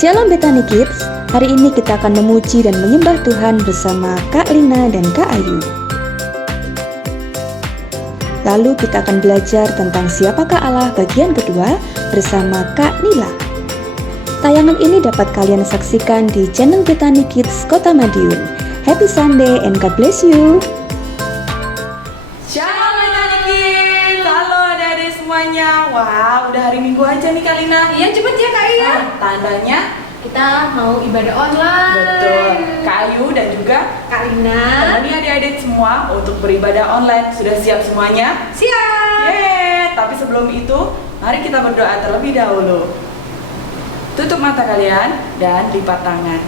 Shalom Betani Kids, hari ini kita akan memuji dan menyembah Tuhan bersama Kak Lina dan Kak Ayu. Lalu kita akan belajar tentang siapakah Allah bagian kedua bersama Kak Nila. Tayangan ini dapat kalian saksikan di channel Betani Kids Kota Madiun. Happy Sunday and God bless you. Shalom Betani Kids, halo adik-adik semuanya. Wah, udah hari Minggu aja nih Kak Lina. Iya cepet ya Kak Iya. Tandanya Kita mau ibadah online. betul. Kak Ayu dan juga Kak Lina. temani adik-adik semua untuk beribadah online. Sudah siap semuanya? Siap. Yeay, tapi sebelum itu, mari kita berdoa terlebih dahulu. Tutup mata kalian dan lipat tangan.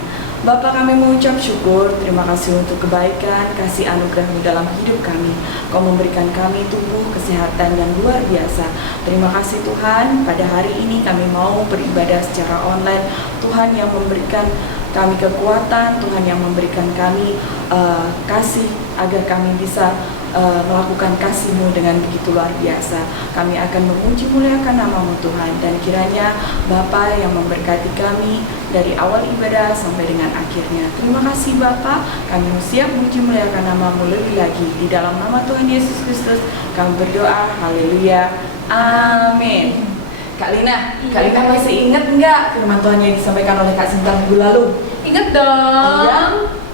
Bapa, kami mengucap syukur, terima kasih untuk kebaikan, kasih anugerah-Mu dalam hidup kami. Kau memberikan kami tubuh, kesehatan yang luar biasa. Terima kasih Tuhan, pada hari ini kami mau beribadah secara online. Tuhan yang memberikan kami kekuatan, Tuhan yang memberikan kami kasih agar kami bisa melakukan kasih-Mu dengan begitu luar biasa. Kami akan memuji muliakan nama-Mu Tuhan, dan kiranya Bapa yang memberkati kami dari awal ibadah sampai dengan akhirnya. Terima kasih Bapa, kami siap memuji muliakan nama-Mu lebih lagi. Di dalam nama Tuhan Yesus Kristus kami berdoa, haleluya, amin. Kak Lina, Iya, Kak Lina Kak. masih ingat nggak firman Tuhan yang disampaikan oleh Kak Sinta minggu lalu? Ingat dong. Iya,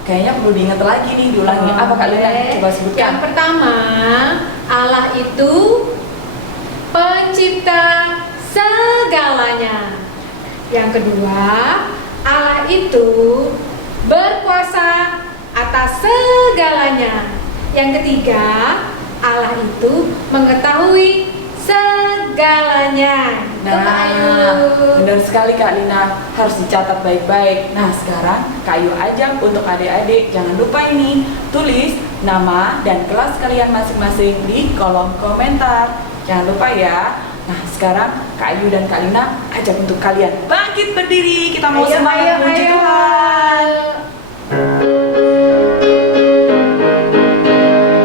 kayaknya perlu diingat lagi nih, diulangi. Apa Kak Lina? Oke. Coba sebutkan. Yang pertama, Allah itu pencipta segalanya. Yang kedua, Allah itu berkuasa atas segalanya. Yang ketiga, Allah itu mengetahui segalanya. Itu Kak Ayu. Benar sekali Kak Lina, harus dicatat baik-baik. Nah sekarang Kak Ayu ajak untuk adik-adik, jangan lupa ini, tulis nama dan kelas kalian masing-masing di kolom komentar. Jangan lupa ya. Nah sekarang Kak Ayu dan Kak Lina ajak untuk kalian bangkit berdiri. Kita mau semangat memuji Tuhan.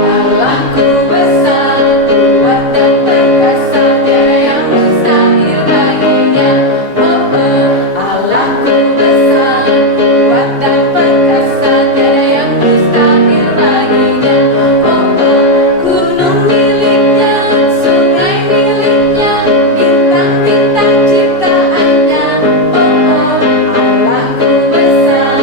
Allahku besar, kuat dan perkasa, tiada yang mustahil baginya. Oh oh, Allahku besar, kuat dan perkasa, tiada yang mustahil baginya. Oh oh, gunung miliknya, sungai miliknya, bintang-bintang ciptaannya. Oh oh, Allahku besar,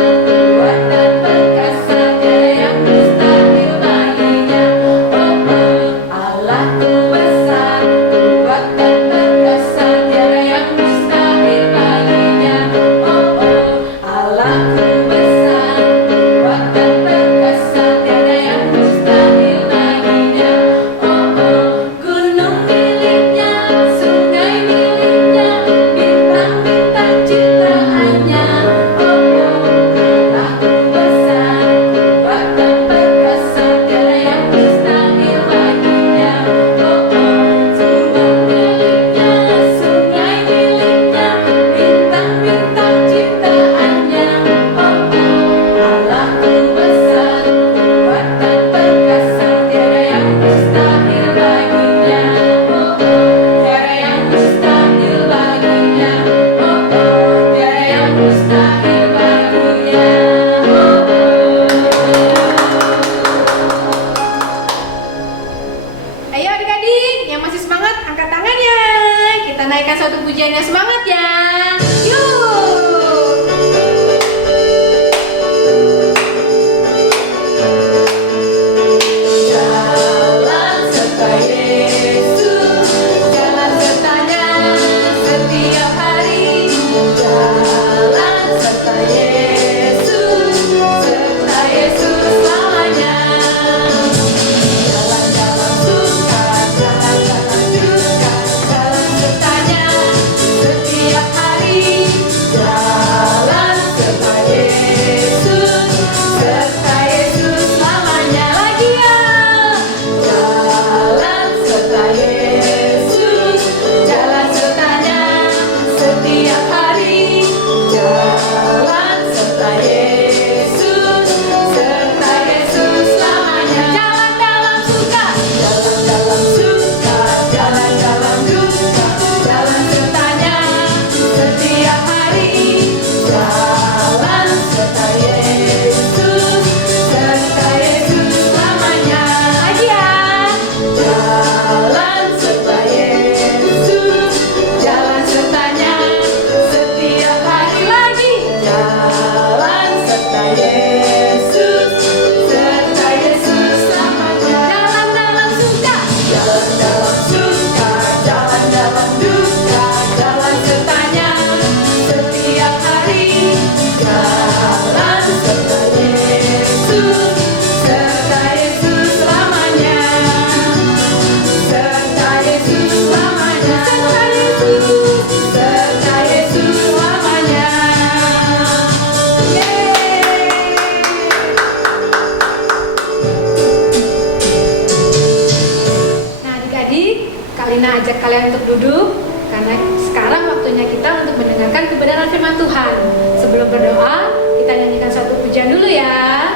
kalian untuk duduk, karena sekarang waktunya kita untuk mendengarkan kebenaran firman Tuhan. Sebelum berdoa, kita nyanyikan satu pujian dulu ya.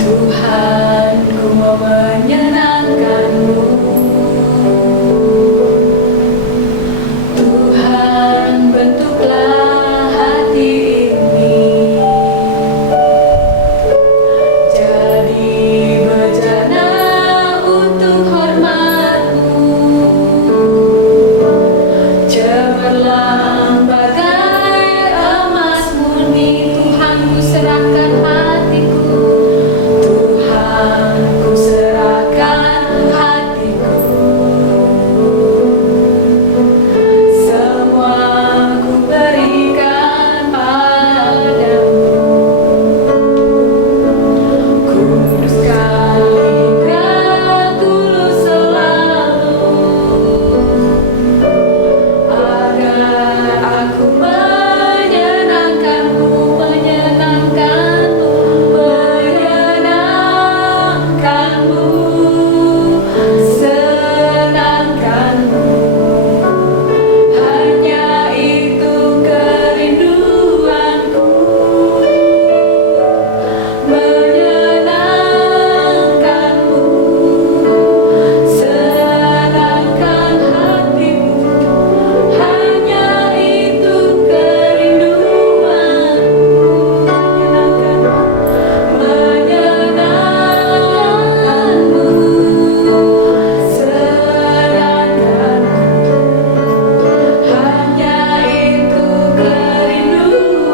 Tuhan, ku mau menyenangkan-Mu. Tuhan, bentuklah hati ini jadi bejana untuk hormat-Mu. Cemerlang bagai emas murni. Tuhan, ku serahkan hatiku. Tuhan, ku serahkan hatiku. Semua ku berikan padamu. Kuduskan hingga tulus selalu, agar aku menyenangkan-Mu, menyenangkan-Mu, menyenangkan-Mu, senangkan-Mu. Hanya itu kerinduanku, menyenangkan-Mu, senangkan hatimu. Hanya itu kerinduanku, menyenangkan-Mu, senangkan-Mu. Hanya itu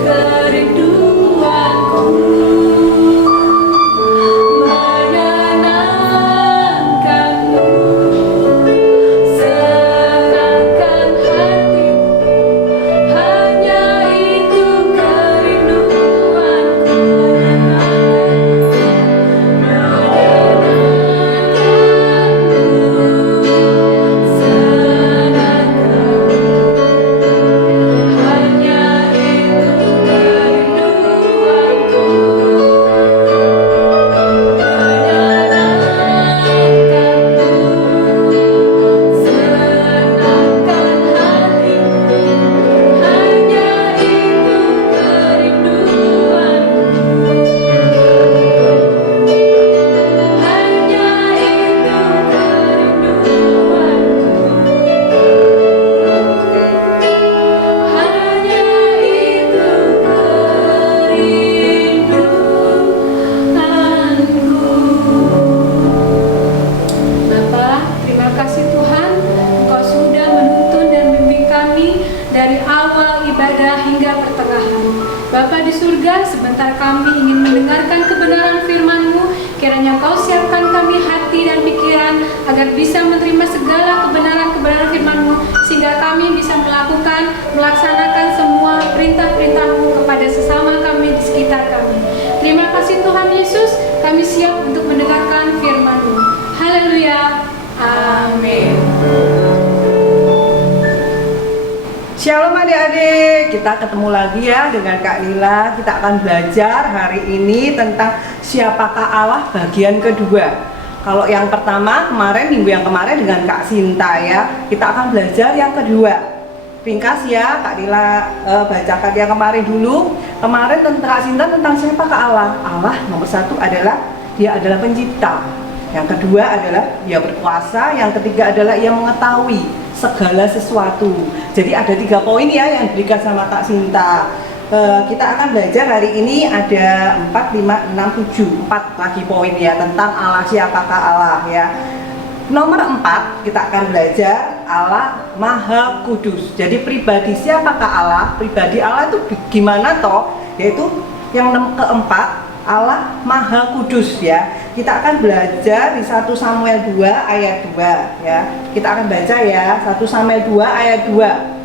kerinduanku, menyenangkan-Mu, senangkan hatimu. Hanya itu kerinduanku, hanya itu kerinduanku, hanya itu Bapa di surga, sebentar kami ingin mendengarkan kebenaran firman-Mu Kiranya Kau siapkan kami hati dan pikiran agar bisa menerima segala kebenaran-kebenaran firman-Mu, sehingga kami bisa melaksanakan semua perintah-perintah-Mu kepada sesama kami di sekitar kami. Terima kasih Tuhan Yesus, kami siap untuk mendengarkan firman-Mu. Haleluya. Amin. Shalom adik-adik, kita ketemu lagi ya dengan Kak Nila. Kita akan belajar hari ini tentang siapakah Allah bagian kedua. Kalau yang pertama minggu yang kemarin dengan Kak Sinta ya, kita akan belajar yang kedua. Ringkas ya, Kak Nila bacakan yang kemarin dulu. Kemarin tentang Kak Sinta tentang siapakah Allah. Allah nomor satu adalah Dia adalah pencipta. Yang kedua adalah Dia berkuasa. Yang ketiga adalah Ia mengetahui segala sesuatu. Jadi ada 3 poin ya yang diberikan sama Kak Sinta. Kita akan belajar hari ini ada 4, 5, 6, 7 4 lagi poin ya tentang Allah, siapakah Allah ya. Nomor 4 kita akan belajar Allah Maha Kudus. Jadi pribadi siapakah Allah? Pribadi Allah itu gimana toh? Yaitu yang keempat, Allah Maha Kudus ya. Kita akan belajar di 1 Samuel 2 ayat 2 ya. Kita akan baca ya 1 Samuel 2 ayat 2.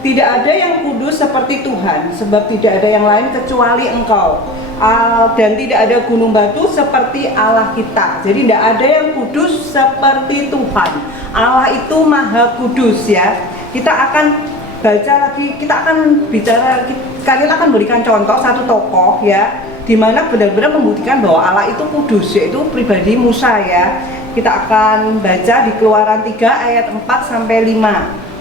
Tidak ada yang kudus seperti Tuhan, sebab tidak ada yang lain kecuali Engkau. Dan tidak ada gunung batu seperti Allah kita. Jadi tidak ada yang kudus seperti Tuhan. Allah itu Maha Kudus ya. Kita akan baca lagi, kita akan bicara, kalian akan berikan contoh satu tokoh ya, di mana benar-benar membuktikan bahwa Allah itu kudus, yaitu pribadi Musa ya. Kita akan baca di Keluaran 3 ayat 4 sampai 5.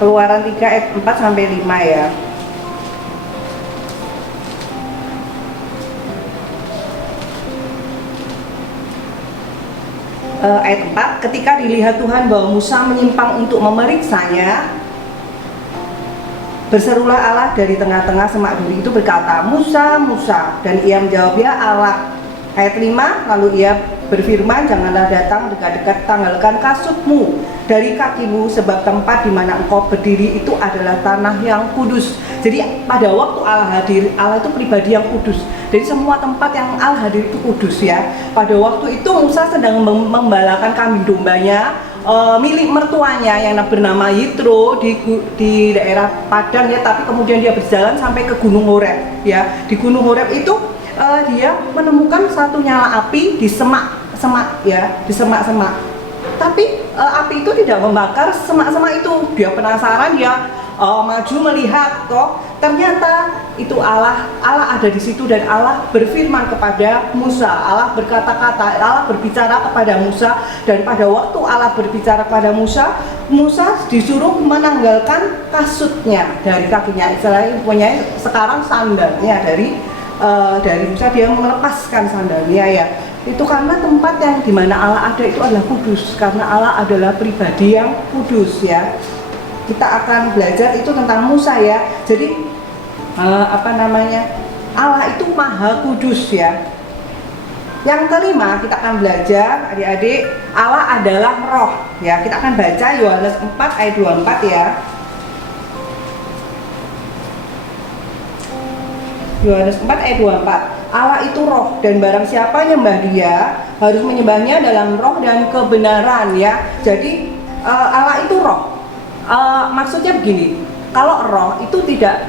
Keluaran 3 ayat 4 sampai 5 ya. Ayat 4, ketika dilihat Tuhan bahwa Musa menyimpang untuk memeriksanya, berserulah Allah dari tengah-tengah semak duri itu berkata, Musa, Musa. Dan ia menjawab, ya Allah. Ayat 5, lalu ia berfirman, janganlah datang dekat-dekat, tanggalkan kasutmu dari kakimu, sebab tempat di mana engkau berdiri itu adalah tanah yang kudus. Jadi pada waktu Allah hadir, Allah itu pribadi yang kudus. Jadi semua tempat yang Allah hadir itu kudus ya. Pada waktu itu Musa sedang membalakan kambing dombanya milik mertuanya yang bernama Yitro di daerah Padang ya, tapi kemudian dia berjalan sampai ke Gunung Horeb ya. Di Gunung Horeb itu dia menemukan satu nyala api di semak ya, di semak-semak. Tapi api itu tidak membakar semak-semak itu. Dia penasaran, dia maju melihat, toh ternyata itu Allah ada di situ, dan Allah berfirman kepada Musa. Allah berkata-kata, Allah berbicara kepada Musa, dan pada waktu Allah berbicara kepada Musa, Musa disuruh menanggalkan kasutnya dari kakinya. Istilahnya punya sekarang sandalnya dari Musa, dia melepaskan sandalnya ya. Itu karena tempat yang dimana Allah ada itu adalah kudus, karena Allah adalah pribadi yang kudus ya. Kita akan belajar itu tentang Musa ya. Jadi Allah itu Maha Kudus ya. Yang kelima kita akan belajar adik-adik, Allah adalah Roh ya. Kita akan baca Yohanes 4 ayat 24 ya. Yohanes 4 ayat 24. Allah itu roh, dan barang siapa nyembah Dia harus menyembahnya dalam roh dan kebenaran ya. Jadi Allah itu roh. Maksudnya begini, kalau roh itu tidak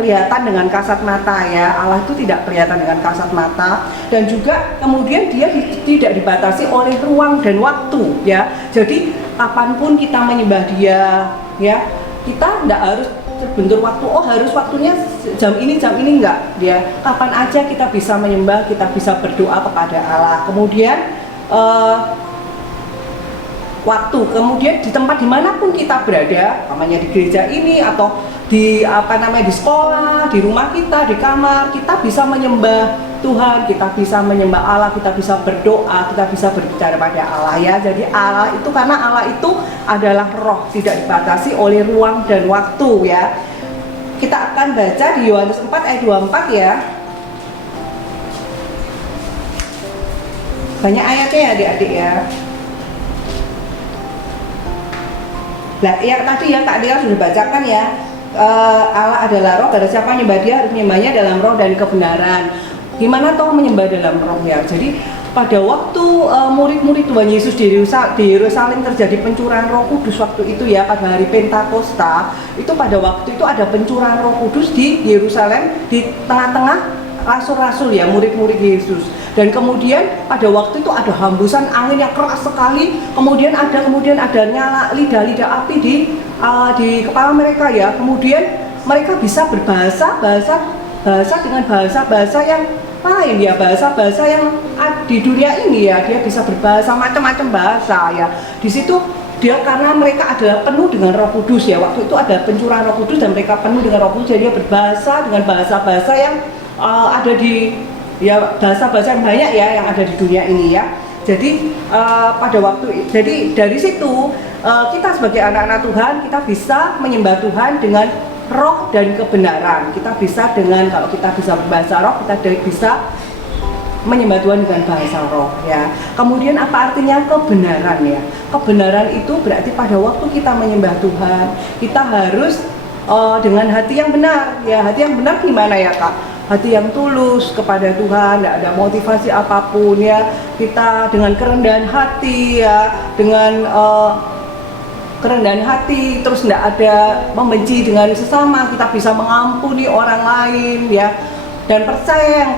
kelihatan dengan kasat mata ya. Allah itu tidak kelihatan dengan kasat mata, dan juga kemudian Dia tidak dibatasi oleh ruang dan waktu ya. Jadi kapanpun kita menyembah Dia ya, kita tidak harus terbentur waktu, harus waktunya jam ini enggak dia. Kapan aja kita bisa menyembah, kita bisa berdoa kepada Allah. Kemudian waktu, kemudian di tempat dimanapun kita berada, namanya di gereja ini atau di di sekolah, di rumah kita, di kamar, kita bisa menyembah Tuhan, kita bisa menyembah Allah, kita bisa berdoa, kita bisa berbicara pada Allah ya. Jadi Allah itu, karena Allah itu adalah roh, tidak dibatasi oleh ruang dan waktu ya. Kita akan baca di Yohanes 4 ayat 24 ya. Banyak ayatnya ya adik-adik ya. Nah, yang tadi ya Kak Dia sudah bacakan ya. Allah adalah roh, dan siapa menyembah Dia harus menyembahnya dalam roh dan kebenaran. Gimana toh menyembah dalam roh ya. Jadi pada waktu murid-murid Tuhan Yesus di Yerusalem terjadi pencurahan Roh Kudus waktu itu ya, pada hari Pentakosta, itu pada waktu itu ada pencurahan Roh Kudus di Yerusalem di tengah-tengah rasul-rasul ya, murid-murid Yesus. Dan kemudian pada waktu itu ada hembusan angin yang keras sekali, kemudian ada nyala lidah-lidah api di kepala mereka ya. Kemudian mereka bisa berbahasa dengan bahasa yang lain ya, bahasa yang di dunia ini ya, dia bisa berbahasa macam-macam bahasa ya. Di situ dia karena mereka adalah penuh dengan Roh Kudus ya, waktu itu ada pencurahan Roh Kudus dan mereka penuh dengan Roh Kudus, jadi dia berbahasa dengan bahasa-bahasa yang ada di ya, bahasa-bahasa yang banyak ya yang ada di dunia ini ya. Jadi jadi dari situ kita sebagai anak-anak Tuhan, kita bisa menyembah Tuhan dengan roh dan kebenaran. Kita bisa kalau kita bisa berbahasa roh, kita bisa menyembah Tuhan dengan bahasa roh ya. Kemudian apa artinya kebenaran ya? Kebenaran itu berarti pada waktu kita menyembah Tuhan, kita harus dengan hati yang benar ya. Hati yang benar gimana ya Kak? Hati yang tulus kepada Tuhan, tidak ada motivasi apapun ya. Kita dengan kerendahan hati ya, dengan kerendahan hati, terus tidak ada membenci dengan sesama, kita bisa mengampuni orang lain ya. Dan percaya yang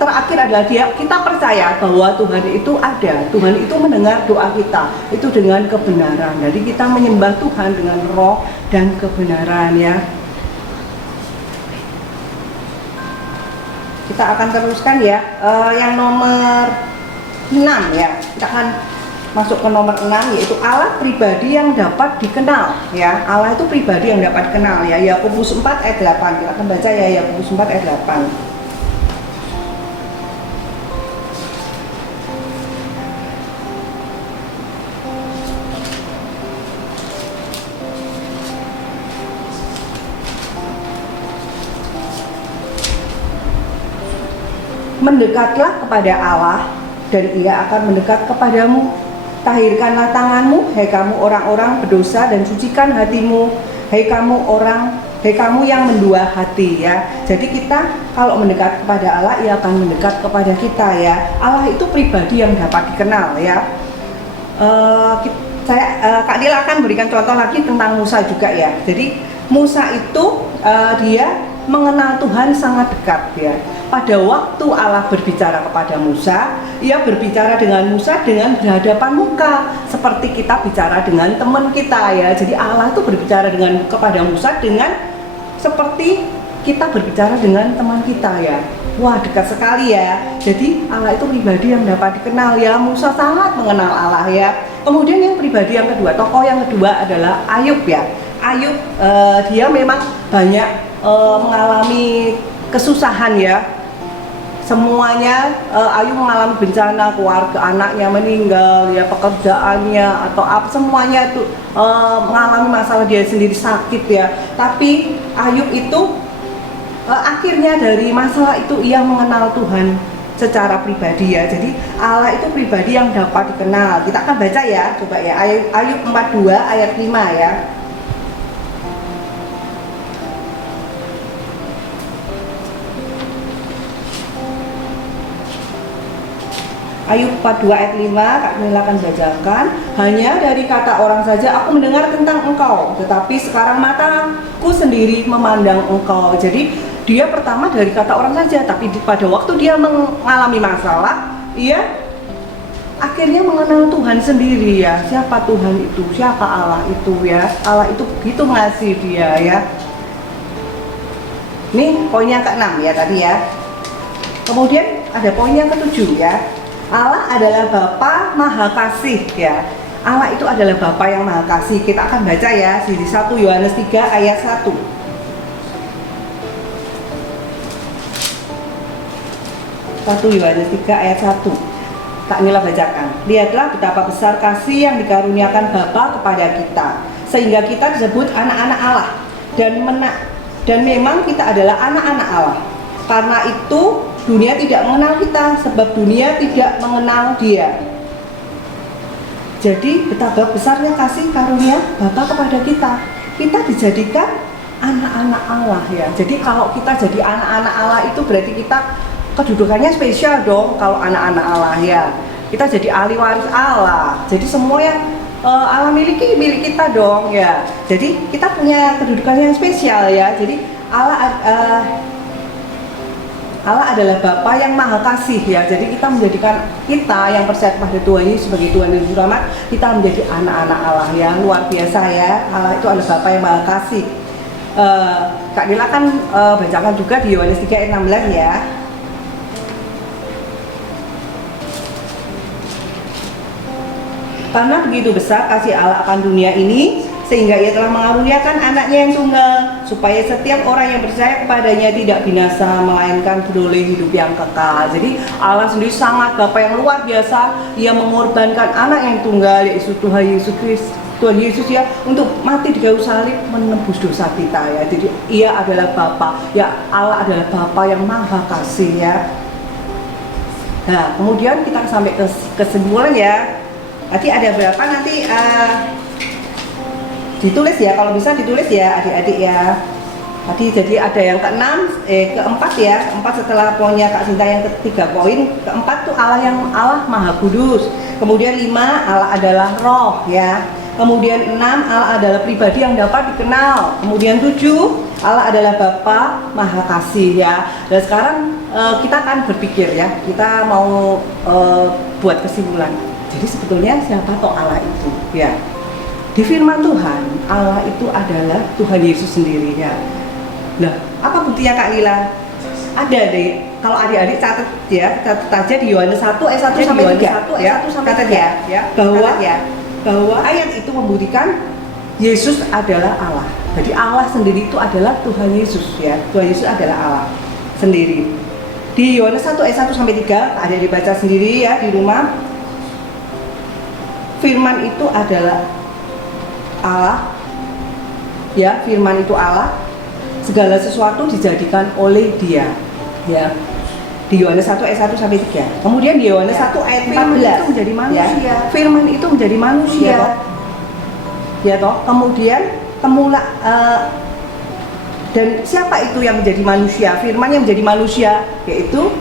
terakhir adalah kita percaya bahwa Tuhan itu ada, Tuhan itu mendengar doa kita, itu dengan kebenaran. Jadi kita menyembah Tuhan dengan roh dan kebenaran ya. Kita akan teruskan ya, yang nomor 6 ya. Kita akan masuk ke nomor 6, yaitu Allah pribadi yang dapat dikenal ya. Allah itu pribadi yang dapat dikenal ya. Yakobus 4 ayat 8. Kita akan baca ya, Yakobus 4 ayat 8. Mendekatlah kepada Allah dan Ia akan mendekat kepadamu. Tahirkanlah tanganmu, hai kamu orang-orang berdosa, dan sucikan hatimu, hai kamu yang mendua hati ya. Jadi kita kalau mendekat kepada Allah, Ia akan mendekat kepada kita ya. Allah itu pribadi yang dapat dikenal ya. Kak Dila akan berikan contoh lagi tentang Musa juga ya. Jadi Musa itu dia mengenal Tuhan sangat dekat ya. Pada waktu Allah berbicara kepada Musa, Ia berbicara dengan Musa dengan berhadapan muka, seperti kita bicara dengan teman kita ya. Jadi Allah itu berbicara kepada Musa dengan seperti kita berbicara dengan teman kita ya. Wah, dekat sekali ya. Jadi Allah itu pribadi yang dapat dikenal ya. Musa sangat mengenal Allah ya. Kemudian yang pribadi yang kedua, tokoh yang kedua adalah Ayub ya. Ayub dia memang banyak mengalami kesusahan ya. Semuanya Ayub mengalami bencana, keluarga anaknya meninggal ya, pekerjaannya atau apa, semuanya itu mengalami masalah, dia sendiri sakit ya. Tapi Ayub itu akhirnya dari masalah itu ia mengenal Tuhan secara pribadi ya. Jadi Allah itu pribadi yang dapat dikenal. Kita akan baca ya, coba ya, Ayub 42 ayat 5 ya. Ayub 42 ayat 5, Kak Nila akan bacakan. Hanya dari kata orang saja aku mendengar tentang engkau, tetapi sekarang mataku sendiri memandang engkau. Jadi dia pertama dari kata orang saja, tapi pada waktu dia mengalami masalah, ia akhirnya mengenal Tuhan sendiri ya. Siapa Tuhan itu, siapa Allah itu ya. Allah itu begitu mengasihi dia ya. Ini poinnya ke-6 ya tadi ya. Kemudian ada poin yang ke-7 ya. Allah adalah Bapa Maha Kasih ya. Allah itu adalah Bapa yang Maha Kasih. Kita akan baca ya di 1 Yohanes 3 ayat 1. 1 Yohanes 3 ayat 1. Kak Nila bacakan. Lihatlah betapa besar kasih yang dikaruniakan Bapa kepada kita, sehingga kita disebut anak-anak Allah. Dan memang kita adalah anak-anak Allah. Karena itu dunia tidak mengenal kita, sebab dunia tidak mengenal Dia. Jadi betapa besarnya kasih karunia Bapa kepada kita. Kita dijadikan anak-anak Allah ya. Jadi kalau kita jadi anak-anak Allah itu berarti kita kedudukannya spesial dong kalau anak-anak Allah ya. Kita jadi ahli waris Allah. Jadi semua yang Allah miliki milik kita dong ya. Jadi kita punya kedudukan yang spesial ya. Jadi Allah adalah Bapa yang Maha Kasih ya. Jadi kita menjadikan kita yang percaya kepada Tuhan Yesus sebagai Tuhan dan Juru Selamat, kita menjadi anak-anak Allah ya. Luar biasa ya. Allah itu adalah Bapa yang Maha Kasih. Kak Nila kan bacakan juga di Yohanes 3 ayat 16 ya. Karena begitu besar kasih Allah akan dunia ini, sehingga ia telah mengaruniakan anaknya yang tunggal, supaya setiap orang yang percaya kepadanya tidak binasa, melainkan beroleh hidup yang kekal. Jadi Allah sendiri sangat Bapa yang luar biasa. Ia mengorbankan anak yang tunggal, yaitu Tuhan Yesus Kristus, Tuhan Yesus ya, untuk mati di kayu salib menebus dosa kita ya. Jadi ia adalah Bapa ya, Allah adalah Bapa yang Maha Kasih ya. Nah kemudian kita sampai ke kesimpulan ya. Nanti ada berapa nanti ditulis ya, kalau bisa ditulis ya adik-adik ya. Tadi jadi ada yang keempat ya, keempat setelah poinnya Kak Sinta yang ketiga poin, keempat tuh Allah Maha Kudus. Kemudian 5 Allah adalah Roh ya. Kemudian 6 Allah adalah pribadi yang dapat dikenal. Kemudian 7 Allah adalah Bapa Maha Kasih ya. Dan sekarang kita akan berpikir ya, kita mau buat kesimpulan. Jadi sebetulnya siapa toh Allah itu ya? Di firman Tuhan, Allah itu adalah Tuhan Yesus sendiri ya. Nah, apa buktinya Kak Lila? Ada deh. Kalau adik-adik catat aja di Yohanes 1 ayat 1 sampai 3 ya. Catat ya, bahwa ayat itu membuktikan Yesus adalah Allah. Jadi Allah sendiri itu adalah Tuhan Yesus ya. Tuhan Yesus adalah Allah sendiri. Di Yohanes 1 ayat 1 sampai 3, ada dibaca sendiri ya di rumah. Firman itu adalah Allah ya, firman itu Allah, segala sesuatu dijadikan oleh Dia ya. Di Yohanes 1 ayat 1 sampai 3. Kemudian di Yohanes 1 ayat 14 itu menjadi manusia ya. Firman itu menjadi manusia ya toh. Kemudian dan siapa itu yang menjadi manusia? Firman yang menjadi manusia yaitu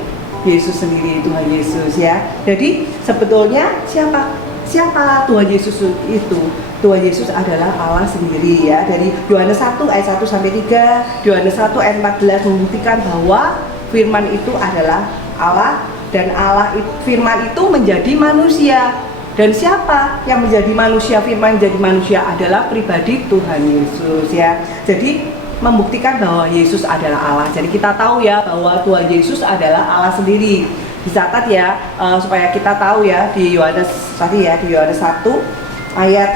Yesus sendiri, Tuhan Yesus ya. Jadi sebetulnya siapa Tuhan Yesus itu? Tuhan Yesus adalah Allah sendiri ya. Dari Yohanes 1 ayat 1 sampai 3, Yohanes 1 ayat 14 membuktikan bahwa firman itu adalah Allah, dan firman itu menjadi manusia. Dan siapa yang menjadi manusia? Firman menjadi manusia adalah pribadi Tuhan Yesus ya. Jadi membuktikan bahwa Yesus adalah Allah. Jadi kita tahu ya bahwa Tuhan Yesus adalah Allah sendiri. Dicatat ya, supaya kita tahu ya di Yohanes 1 ayat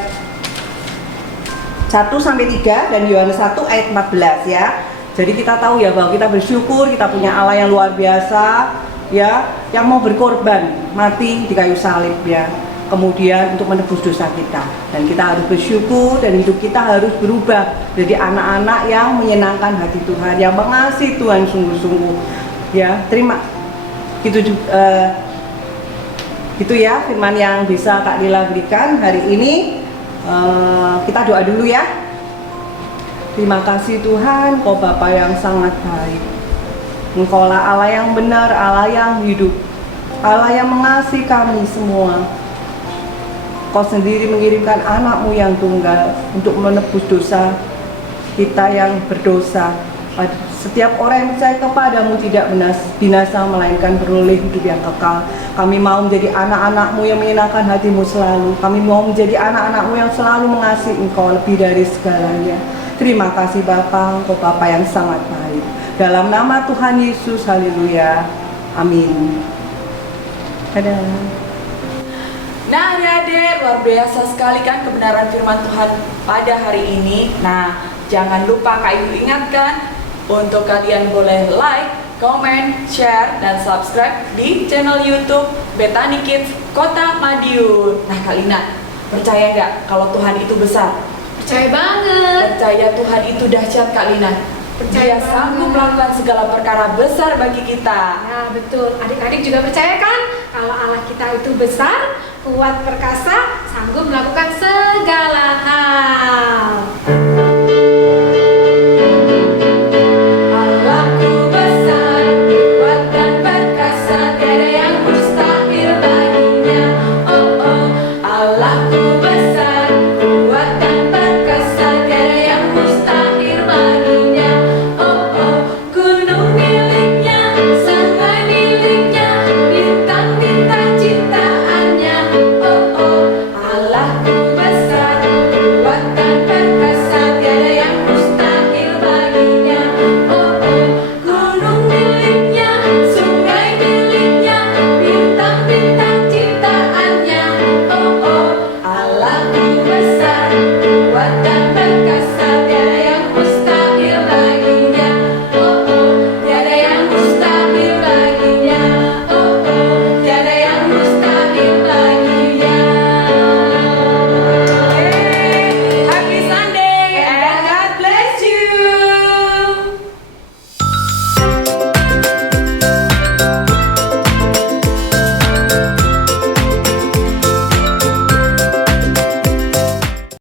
1 sampai 3 dan Yohanes 1 ayat 14 ya. Jadi kita tahu ya bahwa kita bersyukur kita punya Allah yang luar biasa ya, yang mau berkorban mati di kayu salib ya. Kemudian untuk menebus dosa kita, dan kita harus bersyukur dan hidup kita harus berubah jadi anak-anak yang menyenangkan hati Tuhan, yang mengasihi Tuhan sungguh-sungguh ya. Gitu ya firman yang bisa Kak Lila berikan hari ini. Kita doa dulu ya. Terima kasih Tuhan, Kau Bapa yang sangat baik. Engkaulah Allah yang benar, Allah yang hidup, Allah yang mengasihi kami semua. Kau sendiri mengirimkan anak-Mu yang tunggal untuk menebus dosa kita yang berdosa. Setiap orang yang percaya kepadamu tidak binasa, melainkan beroleh hidup yang kekal. Kami mau menjadi anak-anak-Mu yang menyenangkan hati-Mu selalu. Kami mau menjadi anak-anak-Mu yang selalu mengasihi Engkau lebih dari segalanya. Terima kasih Bapa, Engkau Bapa yang sangat baik. Dalam nama Tuhan Yesus, haleluya, amin. Dadah. Nah adik-adik, luar biasa sekali kan kebenaran firman Tuhan pada hari ini. Nah jangan lupa Kak Ibu ingatkan untuk kalian boleh like, comment, share, dan subscribe di channel YouTube Bethany Kids Kota Madiun. Nah Kak Lina, percaya nggak kalau Tuhan itu besar? Percaya banget. Percaya Tuhan itu dahsyat Kak Lina. Dia sanggup melakukan segala perkara besar bagi kita. Ya betul, adik-adik juga percaya kan kalau Allah kita itu besar, kuat, perkasa, sanggup melakukan segala hal.